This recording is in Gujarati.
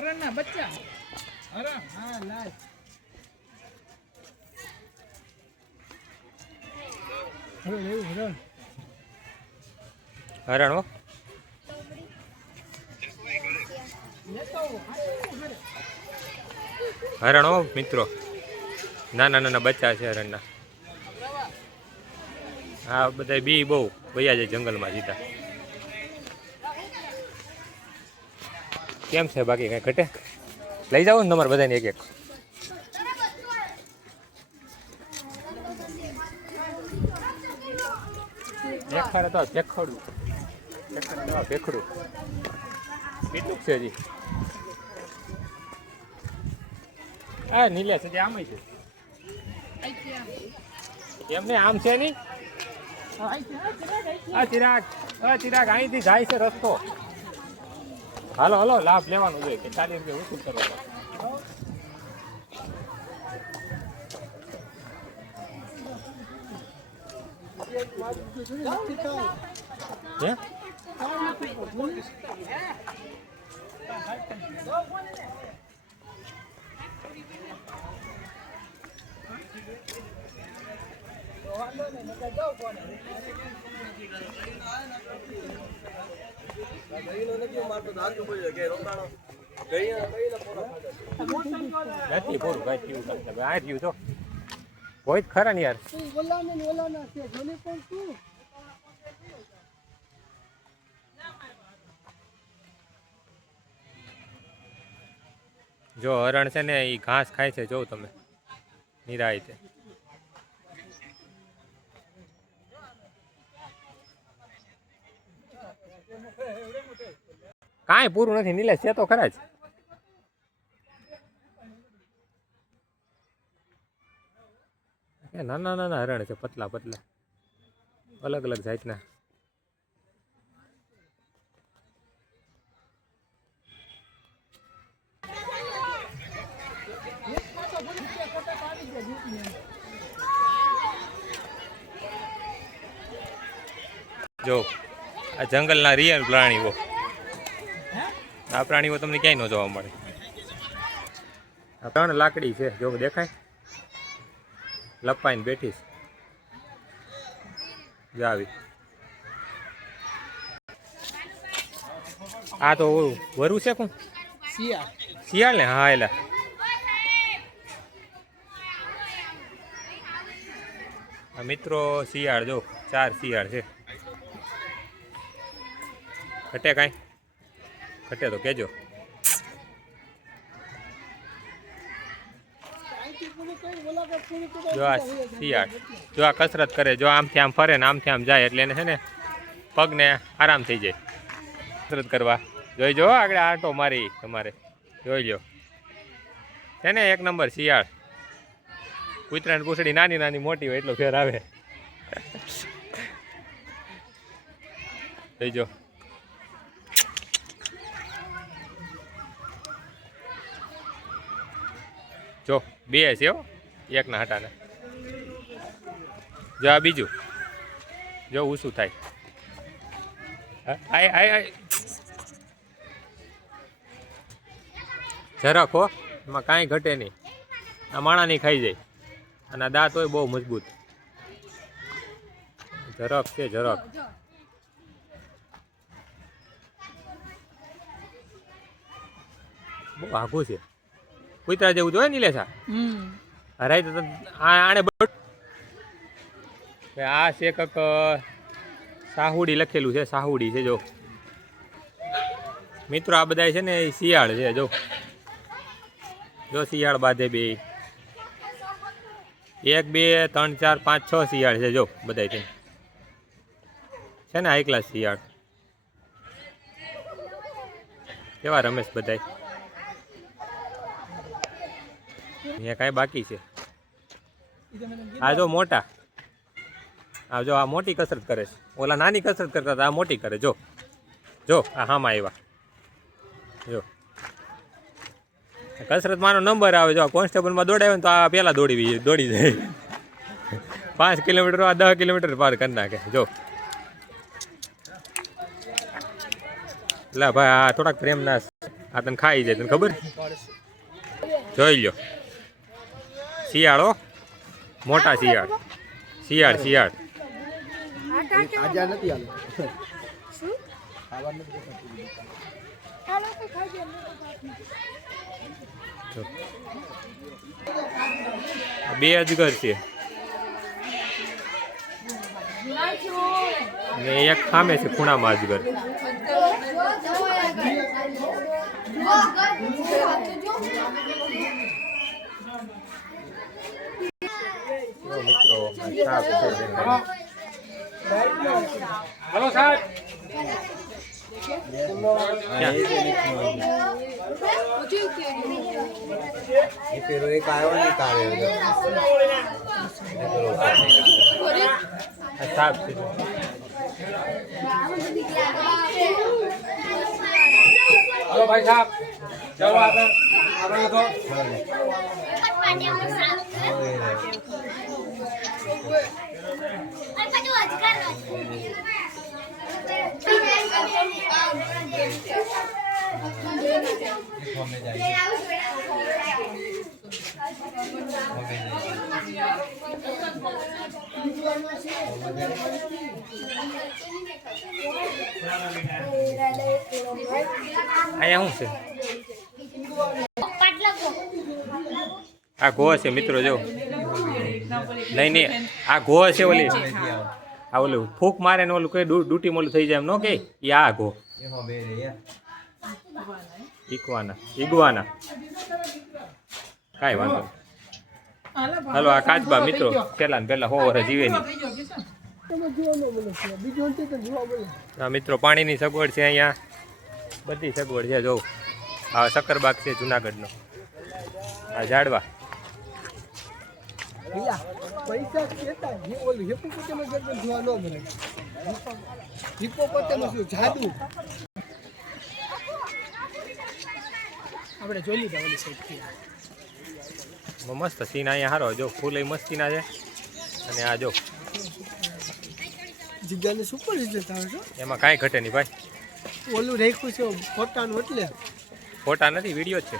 હરણના બચ્ચા હરણ હા લાય હરણ એવું હરણ હરણ હો હરણ હો મિત્રો નાના નાના બચ્ચા છે હરણના હા બધા બી બહુ વયા જાય જંગલમાં સીધા કેમ છે બાકી કઈ ઘટે લઈ જાઓ ને તમારે બધાને એક એક દેખાડે તો ભેખડું કેટલું છે હજી હા નીલેશ હજી આમ છે એમને આમ છે નહીં ચિરાગ અહીંથી જાય છે રસ્તો હાલો હાલો લાભ લેવાનો જોઈએ કે 40 રૂપિયા વસૂલ કરો કોઈ ખરા ને યાર જો હરણ છે ને એ ઘાસ ખાય છે જો તમે નિરાયતે કાંઈ પૂરું નથી નીલેશ છે તો ખરા જ નાના નાના હરણ છે પતલા પતલા અલગ અલગ જાતના જો આ જંગલના રિયલ પ્રાણીઓ આ પ્રાણીઓ તમને ક્યાંય ન જોવા મળે આ 3 લાકડી છે જો દેખાય લપાઈને બેઠીશ જો આવી આ તો વરુ છે કોણ શિયાળ ને હા એલા આ મિત્રો શિયાળ જો 4 શિયાળ છે ઘટે કાંઈ ઘટે તો કેજો જો આ શિયાળ જો આ કસરત કરે જો આમથી આમ ફરે ને આમથી આમ જાય એટલે એને છે ને પગને આરામ થઈ જાય કસરત કરવા જોઈ જો આગળ આટો મારી તમારે જોઈ લો છે ને 1 નંબર શિયાળ કૂતરાની પૂંછડી નાની નાની મોટી હોય એટલો ફેર આવે જોઈ જો જો 2 છે હો 1 ના હટાને જો આ બીજું જો ઊંચું થાય જરાક હો એમાં કાંઈ ઘટે નહીં આ માણાની ખાઈ જાય અને આ દાંત હોય બહુ મજબૂત જરાક છે જરાક બહુ આઘું છે કૂતરા જેવું જોઈએ નીલે સા હરાય તો આને આ છે કંઈક સાહુડી લખેલું છે સાહુડી છે જો મિત્રો આ બધા છે ને એ શિયાળ છે જો શિયાળ બાંધે 2 1 2 3 4 5 6 શિયાળ છે જો બધા છે ને હાઈ ક્લાસ શિયાળ કેવા રમેશ બધાય અહીંયા કાંઈ બાકી છે આ જો મોટા આ જો આ મોટી કસરત કરે છે ઓલા નાની કસરત કરતા હતા આ મોટી કરે જો આ હામાં આવ્યા જો કસરતમાંનો નંબર આવે જો કોન્સ્ટેબલમાં દોડાવે ને તો આ પહેલાં દોડી જાય 5 કિલોમીટર આ 10 કિલોમીટર પાર કરી નાખે જો લા ભાઈ આ થોડાક પ્રેમના આ તને ખાઈ જાય, તને ખબર? જોઈ લ્યો, શિયાળ હો, મોટા શિયાળ, શિયાળ શિયાળ. આજા નથી આલો બે અજગર છે ને એક સામે છે ખૂણામાં અજગર. મિત્રો હલો સાહેબ pero एक आयो नहीं कारे સાપ છે. હલો ભાઈ સાહેબ ચલો આપણે તો અહીંયા શું છે? આ ઘો છે મિત્રો, જો નહીં નહીં આ ઘો છે. ઓલી આ ઓલું ફૂંક મારે ને ઓલું કઈ ડૂટી મોલું થઈ જાય એમ નો કે એ આ ઘો ઈગવાના કાંઈ વાંધો નહીં. હાલો આ કાચબા મિત્રો પેલા ને પેલા 100 વર્ષ જીવે નહીં. હા મિત્રો પાણીની સગવડ છે અહીંયા, બધી સગવડ છે. જોઉં આ શક્કરબાગ છે જુનાગઢનો, આ ઝાડવા. પૈસા કેતા જે ઓલું હિપોપોટેમસ ગર્દન જોવા ન મળે. હિપોપોટેમસ જાદુ આપણે જોઈ લીધા ઓલી સાઈડથી. મસ્ત સીન અહીંયા હારો, જો ફૂલ એ મસ્તીના છે. અને આ જો જગ્યાને સુપર ઇજ્જત આવે છે. એમાં કાંઈ ઘટે નહીં ભાઈ. ઓલું રાખ્યું છે ફોટાનું, એટલે ફોટા નથી, વિડીયો જ છે.